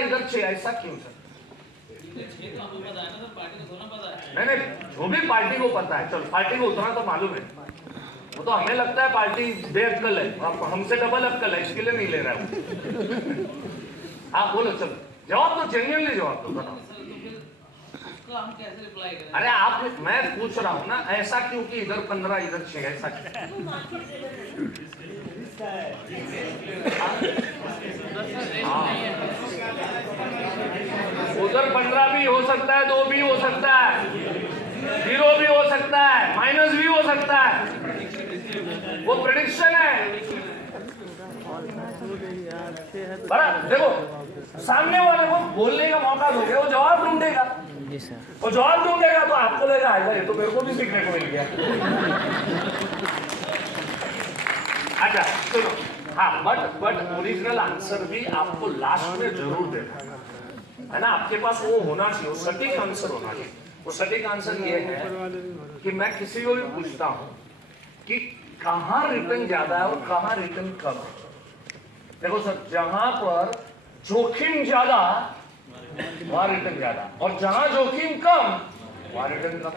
इधर 6, ऐसा क्यों सर? नहीं, जो भी पार्टी को पता है, चलो पार्टी को उतना तो मालूम है, वो तो हमें लगता है पार्टी बेअक्कल है, अब हमसे डबल अक्कल है, इसके लिए नहीं ले रहा है। हाँ बोलो, चलो जवाब तो जेन्युइनली जवाब दो, बताओ। हम कैसे रिप्लाई करें? अरे आप, मैं पूछ रहा हूँ ना, ऐसा क्यों कि इधर 15 इधर 6, ऐसा उधर 15 भी हो सकता है, 2 भी हो सकता है, 0 भी हो सकता है, माइनस भी हो सकता है, वो प्रेडिक्शन है। बराबर, देखो सामने वाले को बोलने का मौका दोगे, वो जवाब ढूंढेगा, वो जवाब ढूंढेगा तो आपको लगेगा आएगा, ये तो मेरे को भी सीखने को मिल गया। अच्छा सुनो, हाँ, बट ओरिजिनल आंसर भी आपको लास्ट में जरूर देना है ना, आपके पास वो होना चाहिए, वो सटीक आंसर होना चाहिए। वो सटीक आंसर ये है कि मैं किसी को भी पूछता हूं कि कहाँ रिटर्न ज्यादा है और कहाँ रिटर्न कम है। देखो सर, जहां पर जोखिम ज्यादा वहां रिटर्न ज्यादा, और जहां जोखिम कम वहां रिटर्न कम।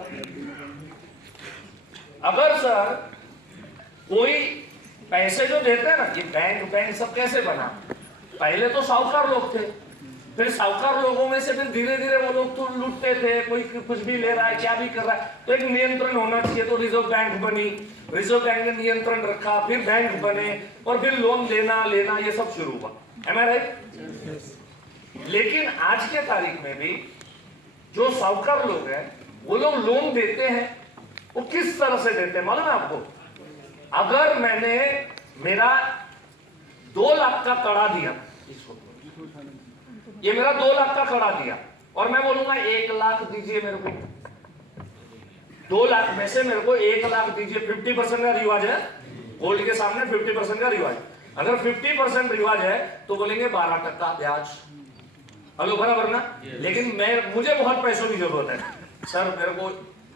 अगर सर कोई पैसे जो देते हैं ना, ये बैंक सब कैसे बना, पहले तो साहूकार लोग थे, फिर साहूकार लोगों में से फिर धीरे धीरे वो लोग तो लूटते थे, कोई कुछ भी ले रहा है, क्या भी कर रहा है, तो एक नियंत्रण होना चाहिए, तो रिजर्व बैंक बनी, रिजर्व बैंक ने नियंत्रण रखा, फिर बैंक बने, और फिर लोन देना लेना ये सब शुरू हुआ। Am I right? लेकिन आज के तारीख में भी जो साहूकार लोग हैं, वो लोग लोन देते हैं, वो किस तरह से देते हैं मालूम है आपको? अगर मैंने मेरा 2 लाख का कड़ा दिया, इसको ये मेरा 2 लाख का कड़ा दिया, और मैं बोलूंगा 1 लाख दीजिए मेरे को, 2 लाख में से मेरे को 1 लाख दीजिए, 50% का रिवाज है गोल्ड के सामने, 50% का रिवाज। अगर 50% रिवाज है तो बोलेंगे 12% ब्याज, हेलो बराबर ना। लेकिन मुझे बहुत पैसों की जरूरत है सर, मेरे को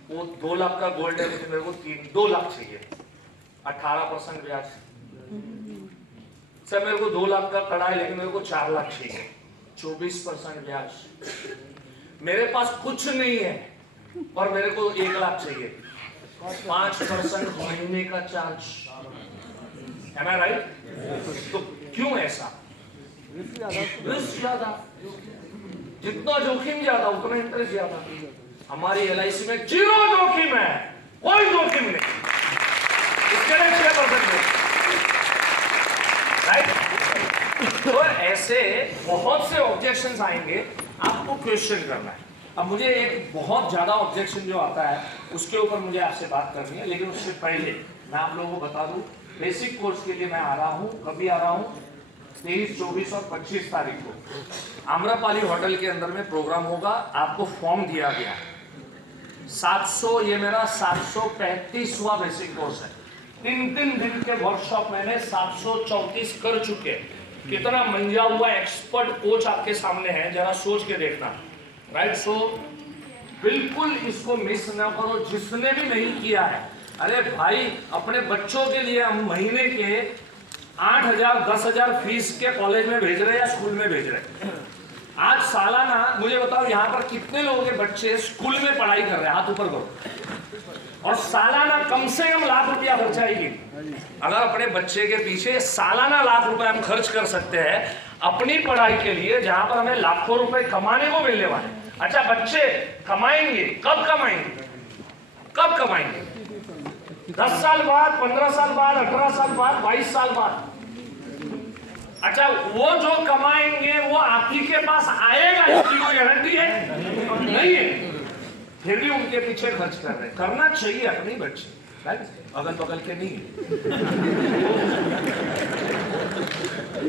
वो 2 लाख का गोल्ड है, मेरे को 2 लाख चाहिए, 18% ब्याज। सर मेरे को 2 लाख का कड़ा है, लेकिन मेरे को 4 लाख चाहिए, 24% ब्याज। मेरे पास कुछ नहीं है और मेरे को 1 लाख चाहिए, 5% महीने का चार्ज। Am I right? तो क्यों ऐसा? रिस्क ज्यादा, जितना जोखिम ज्यादा उतना इंटरेस्ट ज्यादा। हमारी LIC में 0 जोखिम है, कोई जोखिम नहीं, इसके लिए 6% राइट। तो ऐसे बहुत से ऑब्जेक्शंस आएंगे, आपको क्वेश्चन करना है। अब मुझे एक बहुत ज्यादा ऑब्जेक्शन जो आता है उसके ऊपर मुझे आपसे बात करनी है, लेकिन उससे पहले मैं आप लोगों को बता दूं, बेसिक कोर्स के लिए मैं आ रहा हूं, कभी आ रहा हूं 23, 24 और 25 तारीख को आम्रपाली होटल के अंदर में प्रोग्राम होगा। आपको फॉर्म दिया गया 700, ये मेरा 735वां बेसिक कोर्स है। 3 दिन के वर्कशॉप मैंने 734 कर चुके। कितना मंजा हुआ एक्सपर्ट कोच आपके सामने है, जरा सोच के देखना राइट। सो बिल्कुल इसको मिस ना करो, जिसने भी नहीं किया है। अरे भाई, अपने बच्चों के लिए हम महीने के 8,000 10,000 फीस के कॉलेज में भेज रहे हैं या स्कूल में भेज रहे हैं। आज सालाना मुझे बताओ यहाँ पर कितने लोगों के बच्चे स्कूल में पढ़ाई कर रहे हैं, हाथ ऊपर करो। और सालाना कम से कम लाख रुपया खर्च आएगी। अगर अपने बच्चे के पीछे सालाना लाख रुपए हम खर्च कर सकते हैं अपनी पढ़ाई के लिए, जहां पर हमें लाखों रुपए कमाने को मिलने वाले। अच्छा, बच्चे कमाएंगे, कब कमाएंगे? कब कमाएंगे? 10 साल बाद, 15 साल बाद, 18 साल बाद, 22 साल बाद। अच्छा, वो जो कमाएंगे वो आप ही के पास आएगा, इसकी कोई गारंटी है? नहीं है। फिर भी उनके पीछे खर्च कर रहे हैं। करना चाहिए अपने बच्चे, अगल बगल के नहीं,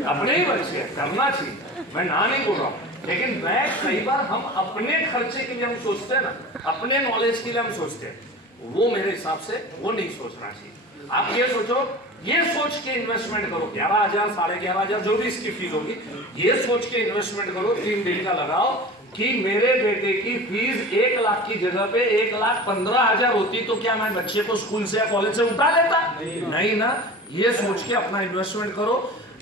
अपने ही बच्चे करना चाहिए, मैं ना नहीं बोल रहा हूँ। लेकिन मैं कई बार हम अपने खर्चे के लिए हम सोचते हैं ना, अपने नॉलेज के लिए हम सोचते हैं, वो मेरे हिसाब से वो नहीं सोचना चाहिए। आप ये सोचो, ये सोच के इन्वेस्टमेंट करो, 11,000 11,500 जो भी इसकी फीस होगी, ये सोच के इन्वेस्टमेंट करो, 3 दिन का लगाओ कि मेरे बेटे की फीस 1 लाख की जगह पे 1,15,000 होती तो क्या मैं बच्चे को स्कूल से या कॉलेज से उठा लेता? नहीं ना। ये सोच के अपना इन्वेस्टमेंट करो।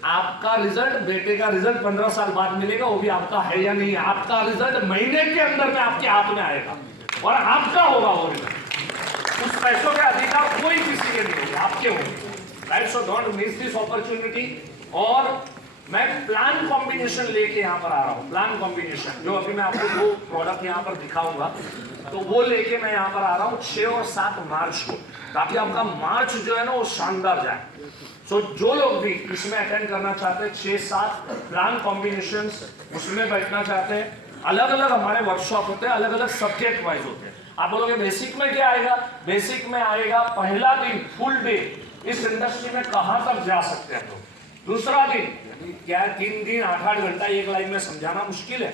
आपका रिजल्ट बेटे का रिजल्ट 15 साल बाद मिलेगा, वो भी आपका है या नहीं। आपका रिजल्ट महीने के अंदर में आपके हाथ में आएगा और आपका होगा वो रिजल्ट। उस पैसों के अधिकार कोई किसी के नहीं होंगे, आपके होंगे। Right, so don't miss this opportunity. और मैं प्लान कॉम्बिनेशन लेके यहाँ पर आ रहा हूँ। प्लान कॉम्बिनेशन जो अभी मैं आपको दो प्रोडक्ट यहाँ पर दिखाऊंगा, तो वो लेके मैं यहाँ पर आ रहा हूँ 6 और 7 मार्च को, ताकि आपका मार्च जो है ना वो शानदार जाए। सो जो लोग भी इसमें अटेंड करना चाहते हैं, 6-7 प्लान कॉम्बिनेशंस उसमें बैठना चाहते हैं, अलग अलग हमारे वर्कशॉप होते हैं, अलग अलग सब्जेक्ट वाइज होते हैं। आप बोलोगे बेसिक में क्या आएगा? बेसिक में आएगा पहला दिन फुल डे इस इंडस्ट्री में कहां तक जा सकते हैं तो। दूसरा दिन क्या 3 दिन 8-8 घंटा एक लाइन में समझाना मुश्किल है,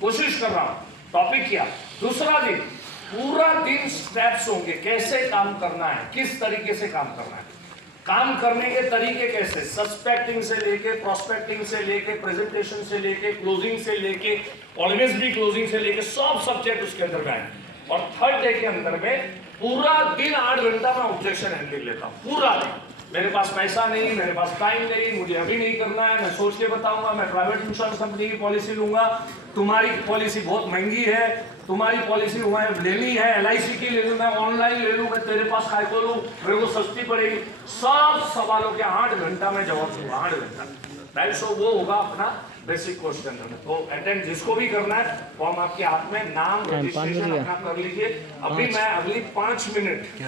कोशिश कर रहा हूं, टॉपिक किया। दूसरा दिन पूरा दिन स्टेप्स होंगे, कैसे काम करना है, किस तरीके से काम करना है, काम करने के तरीके कैसे, सस्पेक्टिंग से लेके प्रोस्पेक्टिंग से लेके प्रेजेंटेशन से लेके क्लोजिंग से लेके ऑलवेज भी क्लोजिंग से लेके सब सब्जेक्ट उसके अंदर में आए। और थर्ड डे के अंदर में पूरा दिन 8 घंटा मैं ऑब्जेक्शन हैंडलिंग लेता हूँ। पूरा दिन मेरे पास पैसा नहीं, मेरे पास टाइम नहीं, मुझे अभी नहीं करना है, मैं सोच के बताऊंगा, मैं प्राइवेट इंश्योरेंस कंपनी की पॉलिसी लूंगा, तुम्हारी पॉलिसी बहुत महंगी है, तुम्हारी पॉलिसी लेनी है, LIC की ले लूं, मैं ऑनलाइन ले लूं, मैं तेरे पास काय को लूं, मेरे को सस्ती पड़ेगी। सब सवालों के 8 घंटा में जवाब दूंगा, 8 घंटा। राइट, सो वो होगा अपना बेसिक कोर्स के अंदर में। तो अटेंड जिसको भी करना है फॉर्म आपके हाथ में, नाम रजिस्ट्रेशन अपना कर लीजिए। अभी मैं अगली 5 मिनट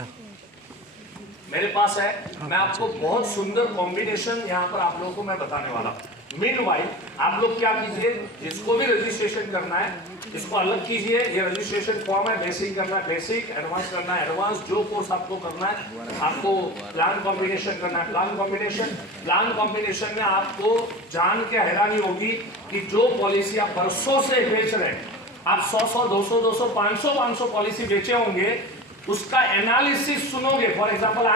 मेरे पास है, मैं आपको बहुत सुंदर कॉम्बिनेशन यहाँ पर आप लोगों को मैं बताने वाला हूँ। मीनवाइल आप लोग क्या कीजिए, जिसको भी रजिस्ट्रेशन करना है इसको अलग कीजिए। ये रजिस्ट्रेशन फॉर्म है, बेसिक करना है बेसिक, एडवांस करना है एडवांस, जो कोर्स आपको करना है। आपको प्लान कॉम्बिनेशन करना है प्लान कॉम्बिनेशन। प्लान कॉम्बिनेशन में आपको जान के हैरानी होगी कि जो पॉलिसी आप बरसों से बेच रहे हैं, आप 100 200 500 पॉलिसी बेचे होंगे, उसका एनालिसिस सुनोगे। फॉर एग्जांपल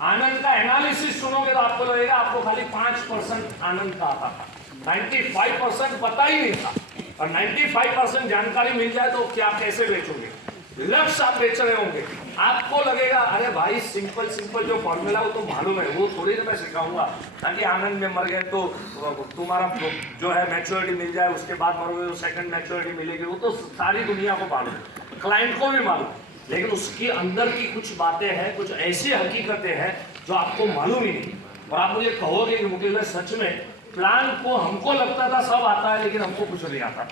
आनंद का एनालिसिस सुनोगे तो आपको लगेगा आपको खाली 5% आनंद का आता था, 95% पता ही नहीं था। और 95% जानकारी मिल जाए तो क्या कैसे बेचोगे? लक्ष्य आप बेच रहे होंगे, आपको लगेगा अरे भाई सिंपल जो फॉर्मूला वो तो मालूम है, वो थोड़ी ना मैं सिखाऊंगा, ताकि आनंद में मर गए तो तुम्हारा जो है मैच्योरिटी मिल जाए, उसके बाद मरोगे तो सेकंड मैच्योरिटी मिलेगी, वो तो सारी दुनिया को मालूम है, क्लाइंट को भी मालूम। लेकिन उसके अंदर की कुछ बातें हैं, कुछ ऐसी हकीकतें हैं जो आपको मालूम ही नहीं। और आप मुझे कहोगे कि मुकेश भाई सच में प्लान को हमको लगता था सब आता है, लेकिन हमको कुछ नहीं आता।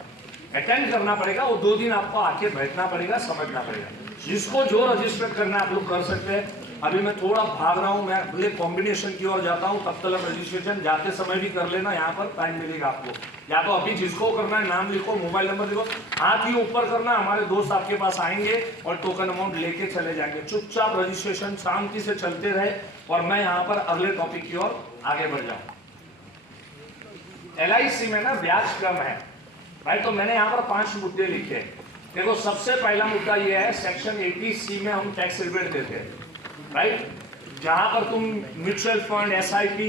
अटेंड करना पड़ेगा, वो 2 दिन आपको आके बैठना पड़ेगा, समझना पड़ेगा। जिसको जो रजिस्टर करना है आप लोग कर सकते हैं। अभी मैं थोड़ा भाग रहा हूँ, मैं अगले कॉम्बिनेशन की ओर जाता हूँ, तब तक रजिस्ट्रेशन जाते समय भी कर लेना, यहाँ पर टाइम मिलेगा आपको। या तो अभी जिसको करना है नाम लिखो, मोबाइल नंबर लिखो, हाथ ही ऊपर करना, हमारे दोस्त आपके पास आएंगे और टोकन अमाउंट लेके चले जाएंगे। चुपचाप रजिस्ट्रेशन शांति से चलते रहे और मैं यहाँ पर अगले टॉपिक की ओर आगे बढ़ जाऊँ। LIC में ना ब्याज कम है भाई, तो मैंने यहाँ पर 5 मुद्दे लिखे। देखो सबसे पहला मुद्दा ये है, सेक्शन 80C में हम टैक्स रिबेट देते हैं। राइट, जहां पर तुम म्यूचुअल फंड SIP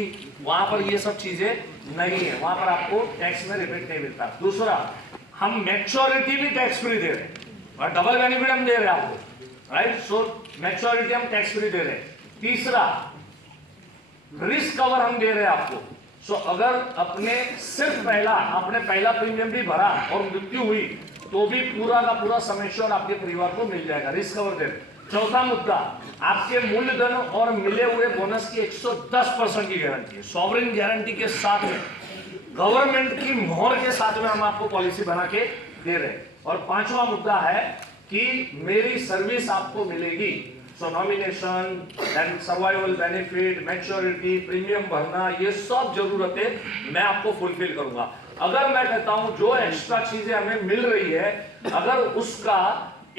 वहां पर ये सब चीजें नहीं है, वहां पर आपको टैक्स में रिबेट नहीं मिलता। दूसरा, हम मैच्योरिटी भी टैक्स फ्री दे रहे हैं और डबल बेनिफिट हम दे रहे हैं आपको। राइट, सो मैच्योरिटी हम टैक्स फ्री दे रहे हैं। तीसरा, रिस्क कवर हम दे रहे हैं आपको। सो अगर आपने पहला प्रीमियम भी भरा और मृत्यु हुई तो भी पूरा का पूरा समेशन आपके परिवार को मिल जाएगा, रिस्क कवर दे रहे। चौथा मुद्दा, आपके मूलधन और मिले हुए बोनस की 110% की गारंटी है, सॉवरेन गारंटी के साथ में, गवर्नमेंट की मोहर के साथ में हम आपको पॉलिसी बना के दे रहे हैं। और 5वां मुद्दा है कि मेरी सर्विस आपको मिलेगी। So nomination, then survival benefit, maturity, premium भरना, ये सब जरूरतें मैं आपको फुलफिल करूंगा। अगर मैं कहता हूं जो एक्स्ट्रा चीजें हमें मिल रही है, अगर उसका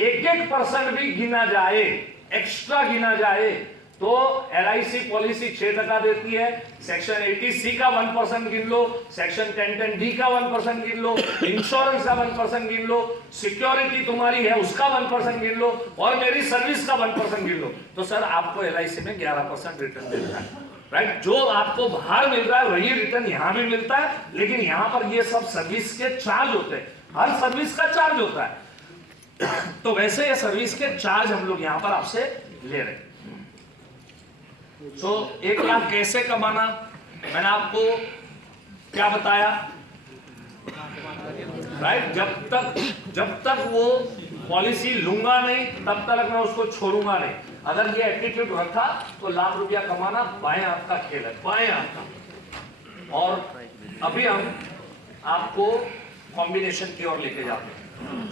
1% भी गिना जाए, एक्स्ट्रा गिना जाए, तो LIC पॉलिसी 6% देती है। सेक्शन 80C का 1% गिन लो, सेक्शन 1010D का 1% गिन लो, इंश्योरेंस का 1% गिन लो, सिक्योरिटी तुम्हारी है उसका 1% गिन लो, और मेरी सर्विस का 1% गिन लो, तो सर आपको LIC में 11% रिटर्न मिलता है। राइट, जो आपको बाहर मिल रहा है वही रिटर्न यहाँ भी मिलता है, लेकिन यहाँ पर ये सब सर्विस के चार्ज होते हैं, हर सर्विस का चार्ज होता है। तो वैसे ये सर्विस के चार्ज हम लोग यहाँ पर आपसे ले रहे हैं। 1 लाख कैसे कमाना, मैंने आपको क्या बताया, राइट? जब तक वो पॉलिसी लूंगा नहीं तब तक मैं उसको छोड़ूंगा नहीं। अगर ये एटीट्यूड रखा तो लाख रुपया कमाना बाएं हाथ का खेल है, बाएं हाथ का। और अभी हम आपको कॉम्बिनेशन की ओर लेके जाते हैं।